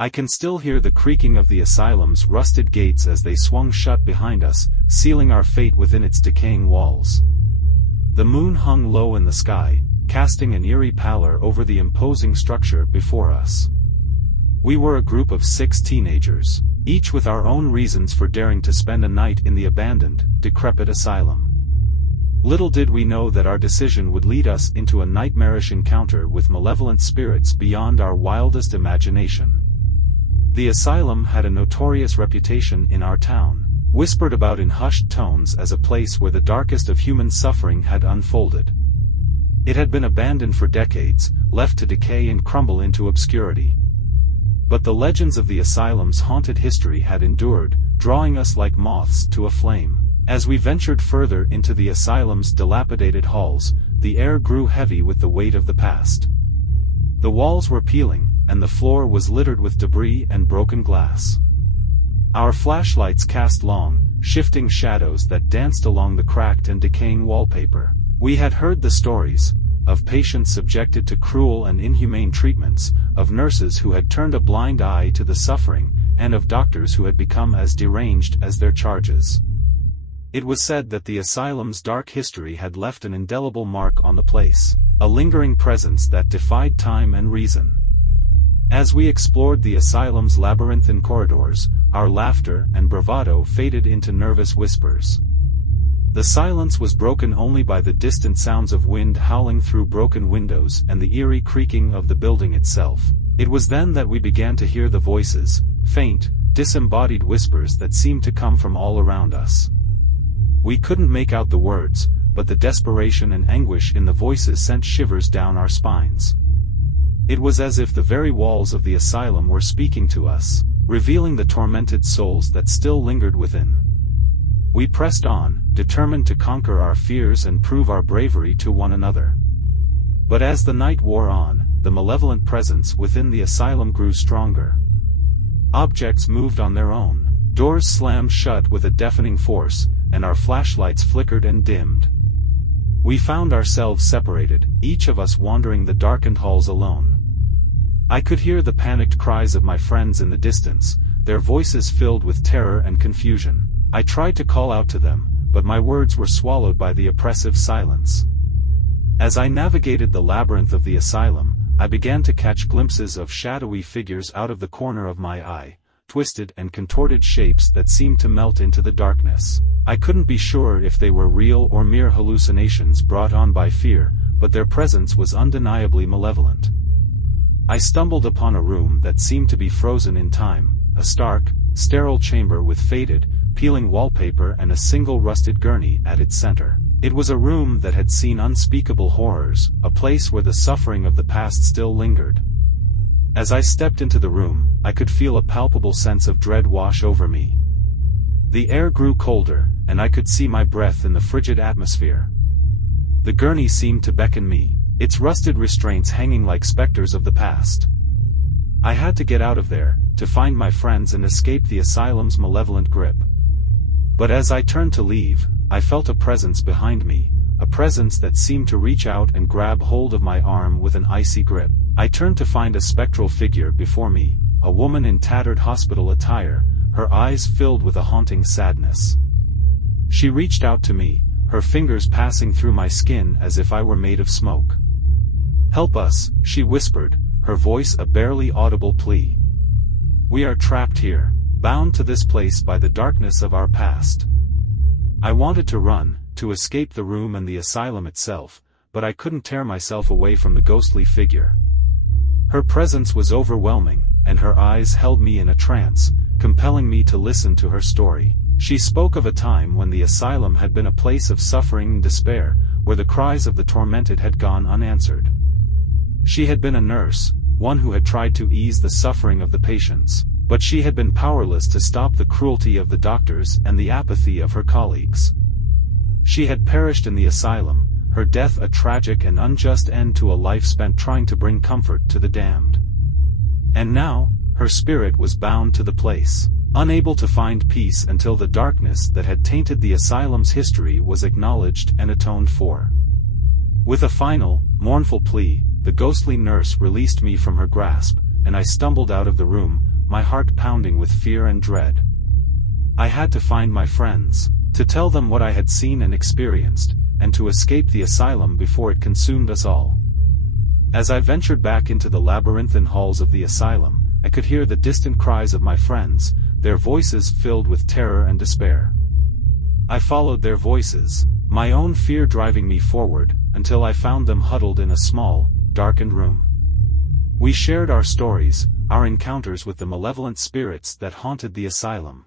I can still hear the creaking of the asylum's rusted gates as they swung shut behind us, sealing our fate within its decaying walls. The moon hung low in the sky, casting an eerie pallor over the imposing structure before us. We were a group of 6 teenagers, each with our own reasons for daring to spend a night in the abandoned, decrepit asylum. Little did we know that our decision would lead us into a nightmarish encounter with malevolent spirits beyond our wildest imagination. The asylum had a notorious reputation in our town, whispered about in hushed tones as a place where the darkest of human suffering had unfolded. It had been abandoned for decades, left to decay and crumble into obscurity. But the legends of the asylum's haunted history had endured, drawing us like moths to a flame. As we ventured further into the asylum's dilapidated halls, the air grew heavy with the weight of the past. The walls were peeling, and the floor was littered with debris and broken glass. Our flashlights cast long, shifting shadows that danced along the cracked and decaying wallpaper. We had heard the stories of patients subjected to cruel and inhumane treatments, of nurses who had turned a blind eye to the suffering, and of doctors who had become as deranged as their charges. It was said that the asylum's dark history had left an indelible mark on the place, a lingering presence that defied time and reason. As we explored the asylum's labyrinthine corridors, our laughter and bravado faded into nervous whispers. The silence was broken only by the distant sounds of wind howling through broken windows and the eerie creaking of the building itself. It was then that we began to hear the voices, faint, disembodied whispers that seemed to come from all around us. We couldn't make out the words, but the desperation and anguish in the voices sent shivers down our spines. It was as if the very walls of the asylum were speaking to us, revealing the tormented souls that still lingered within. We pressed on, determined to conquer our fears and prove our bravery to one another. But as the night wore on, the malevolent presence within the asylum grew stronger. Objects moved on their own, doors slammed shut with a deafening force, and our flashlights flickered and dimmed. We found ourselves separated, each of us wandering the darkened halls alone. I could hear the panicked cries of my friends in the distance, their voices filled with terror and confusion. I tried to call out to them, but my words were swallowed by the oppressive silence. As I navigated the labyrinth of the asylum, I began to catch glimpses of shadowy figures out of the corner of my eye, twisted and contorted shapes that seemed to melt into the darkness. I couldn't be sure if they were real or mere hallucinations brought on by fear, but their presence was undeniably malevolent. I stumbled upon a room that seemed to be frozen in time, a stark, sterile chamber with faded, peeling wallpaper and a single rusted gurney at its center. It was a room that had seen unspeakable horrors, a place where the suffering of the past still lingered. As I stepped into the room, I could feel a palpable sense of dread wash over me. The air grew colder, and I could see my breath in the frigid atmosphere. The gurney seemed to beckon me, its rusted restraints hanging like specters of the past. I had to get out of there, to find my friends and escape the asylum's malevolent grip. But as I turned to leave, I felt a presence behind me, a presence that seemed to reach out and grab hold of my arm with an icy grip. I turned to find a spectral figure before me, a woman in tattered hospital attire, her eyes filled with a haunting sadness. She reached out to me, her fingers passing through my skin as if I were made of smoke. "Help us," she whispered, her voice a barely audible plea. "We are trapped here, bound to this place by the darkness of our past." I wanted to run, to escape the room and the asylum itself, but I couldn't tear myself away from the ghostly figure. Her presence was overwhelming, and her eyes held me in a trance, compelling me to listen to her story. She spoke of a time when the asylum had been a place of suffering and despair, where the cries of the tormented had gone unanswered. She had been a nurse, one who had tried to ease the suffering of the patients, but she had been powerless to stop the cruelty of the doctors and the apathy of her colleagues. She had perished in the asylum, her death a tragic and unjust end to a life spent trying to bring comfort to the damned. And now, her spirit was bound to the place, unable to find peace until the darkness that had tainted the asylum's history was acknowledged and atoned for. With a final, mournful plea, the ghostly nurse released me from her grasp, and I stumbled out of the room, my heart pounding with fear and dread. I had to find my friends, to tell them what I had seen and experienced, and to escape the asylum before it consumed us all. As I ventured back into the labyrinthine halls of the asylum, I could hear the distant cries of my friends, their voices filled with terror and despair. I followed their voices, my own fear driving me forward, until I found them huddled in a small, darkened room. We shared our stories, our encounters with the malevolent spirits that haunted the asylum.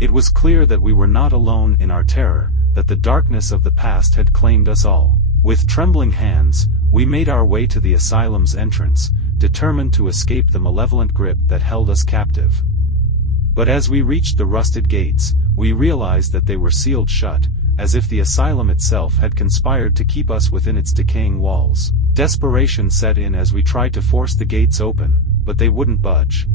It was clear that we were not alone in our terror, that the darkness of the past had claimed us all. With trembling hands, we made our way to the asylum's entrance, determined to escape the malevolent grip that held us captive. But as we reached the rusted gates, we realized that they were sealed shut, as if the asylum itself had conspired to keep us within its decaying walls. Desperation set in as we tried to force the gates open, but they wouldn't budge.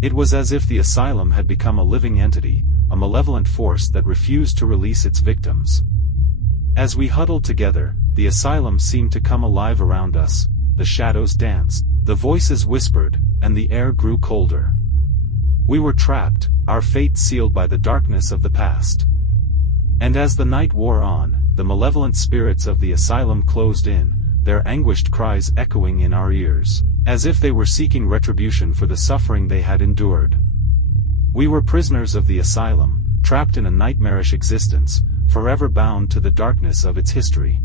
It was as if the asylum had become a living entity, a malevolent force that refused to release its victims. As we huddled together, the asylum seemed to come alive around us, the shadows danced, the voices whispered, and the air grew colder. We were trapped, our fate sealed by the darkness of the past. And as the night wore on, the malevolent spirits of the asylum closed in, their anguished cries echoing in our ears, as if they were seeking retribution for the suffering they had endured. We were prisoners of the asylum, trapped in a nightmarish existence, forever bound to the darkness of its history.